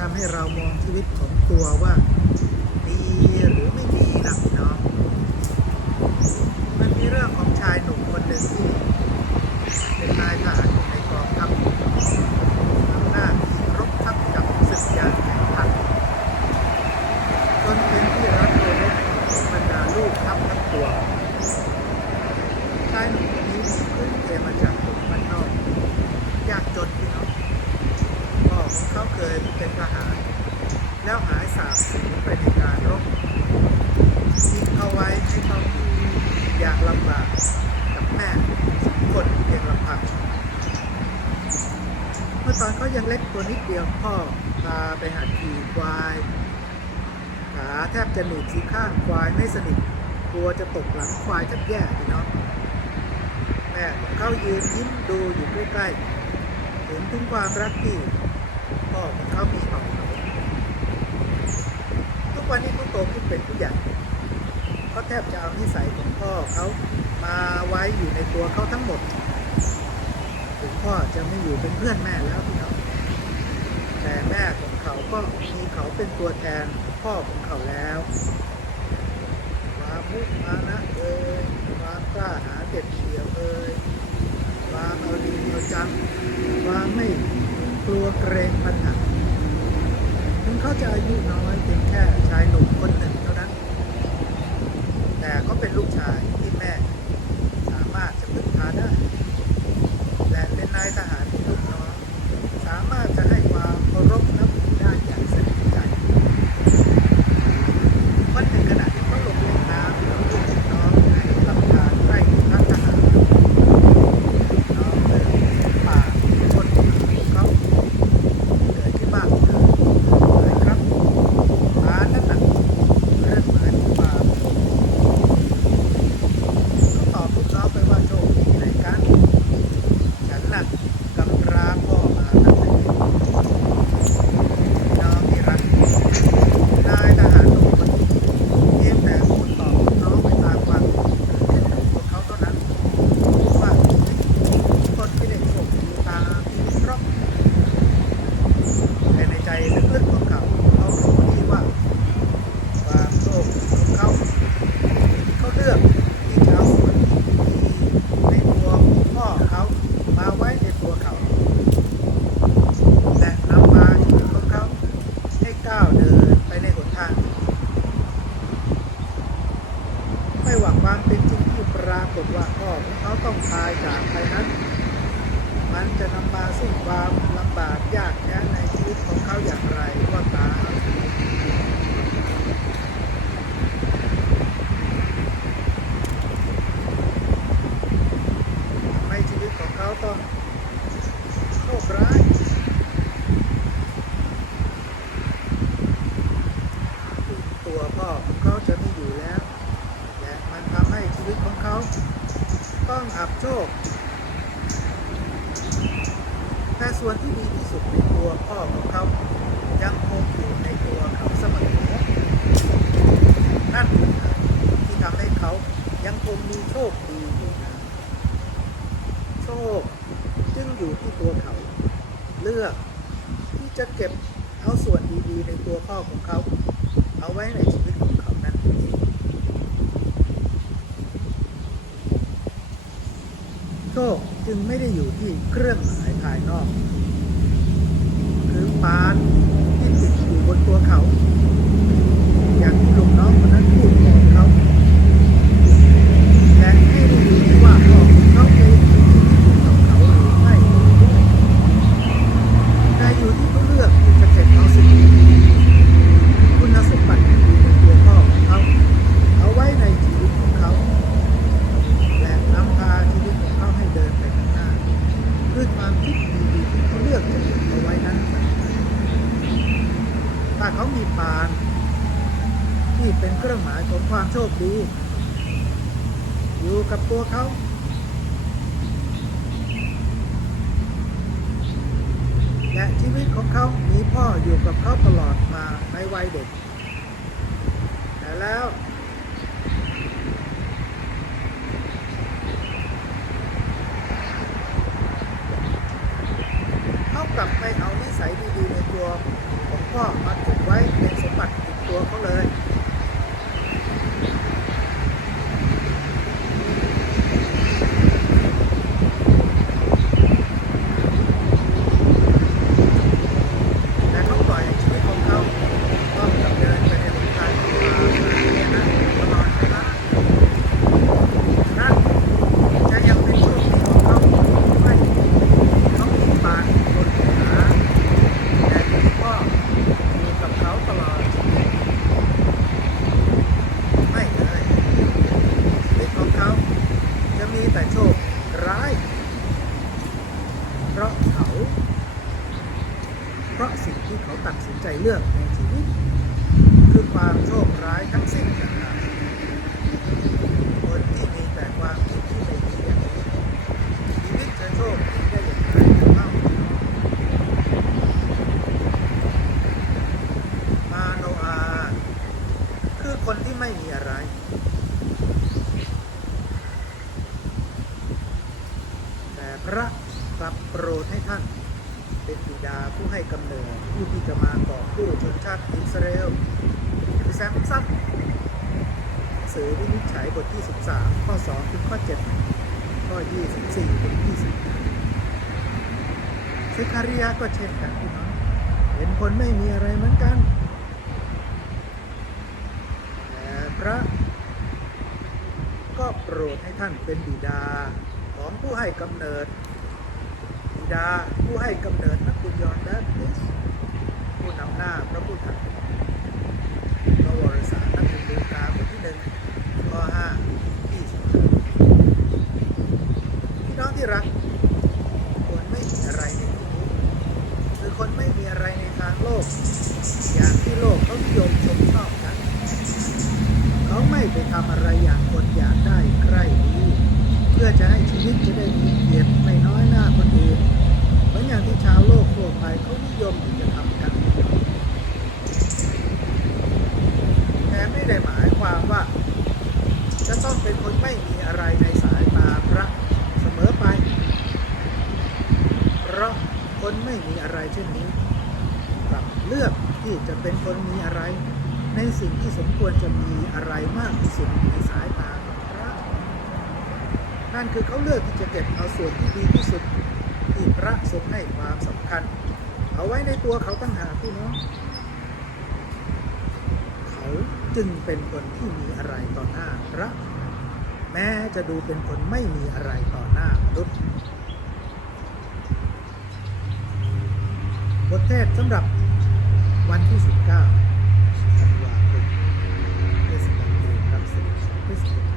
ทำให้เรามองชีวิตของตัวว่า ยังเล็กตัวนิดเดียวพ่อพาไปหัดขี่ควายขาแทบจะหนีบสีข้างควายไม่สนิทกลัวจะตกหลังควายจะแย่เนาะแม่ของเขายืนยิ้มดูอยู่ใกล้ๆเห็นถึงความรักที่พ่อของเขามีต่อเขาทุกวันนี้ผู้โตผู้เป็นผู้ใหญ่เขาแทบจะเอานิสัยของพ่อเขามาไว้อยู่ในตัวเขาทั้งหมดถึงพ่อจะไม่อยู่เป็นเพื่อนแม่แล้วพี่น้อง แทนแม่ของเขาก็มีเขาเป็นตัวแทนพ่อของเขาแล้วความมุมานะเอ่ยความกล้าหาเด็ดเดี่ยวเอ่ยความเอาดีเอาจังความไม่กลัวเกรงปัญหาถึงเขาจะอายุน้อยเป็น อย่างไร วดีๆในตัวพ่อของเขา เอาไว้ในชีวิตของเขานั้นโชคจึงไม่ได้อยู่ที่เครื่องหมายภายนอก หรือปานที่ติดอยู่บนตัวเขา ที่เป็นเครื่องหมายของความโชคดี อยู่กับตัวเขาและชีวิตของเขามีพ่ออยู่กับเขาตลอดมาในวัยเด็ก แต่แล้ว เลือกในชีวิต คือความโชคร้ายทั้งสิ้นนะครับคนที่มีแต่ความคิดที่ไม่ดีอย่างนี้ชีวิตจะโชคดีได้อย่างไรกันเล่ามาโนอาคือคนที่ไม่มีอะไรแต่พระกลับโปรดให้ท่าน เป็นบิดาผู้ให้กำเนิดผู้ที่จะมากอบกู้ชนชาติอิสราเอลคือแซมซันหนังสือวินิจฉัยบทที่ 13 ข้อ 2 ถึงข้อ 7 ข้อ 24 ถึง 20เซคาริยาก็เช่นกันพี่น้องเห็นคนไม่มีอะไรเหมือนกันแต่พระก็โปรดให้ท่านเป็นบิดาของผู้ให้กำเนิด ดาผู้ให้กำเนิดนักบุญยอนแบปติสผู้นำหน้าพระพุทธพระวรสารนักบุญลูกาบทที่หนึ่งข้อห้าที่สิบพี่น้องที่รัก คนไม่มีอะไรในที่นี้คือคนไม่มีอะไรในทางโลก อย่างที่โลกเขานิยมชมชอบกันเขาไม่ไปทำอะไรอย่างคนอยากได้ใกล้ดีเพื่อจะให้ชีวิตจะได้มีเกียรติไม่น้อยหน้าคนอื่นเหมือนอย่างที่ชาวโลกทั่วไปเขานิยมที่จะทำกัน แต่ไม่ได้หมายความว่า จะต้องเป็นคนไม่มีอะไรในสายตาพระเสมอไป เพราะ คนไม่มีอะไรเช่นนี้กลับเลือกที่จะเป็นคนมีอะไร ในสิ่งที่สมควรจะมีอะไรมากที่สุดในสายตาของพระ นั่นคือเขาเลือกที่จะเก็บเอาส่วนที่ดีที่สุดที่พระทรงให้ความสำคัญ เอาไว้ในตัวเขาตั้งหากพี่น้องเขาจึงเป็นคนที่มีอะไรต่อหน้าพระ แม้จะดูเป็นคนไม่มีอะไรต่อหน้ามนุษย์ บทเทศสำหรับวันที่ 19ธันวาคมเทศกาลเดือนรับสิทธิ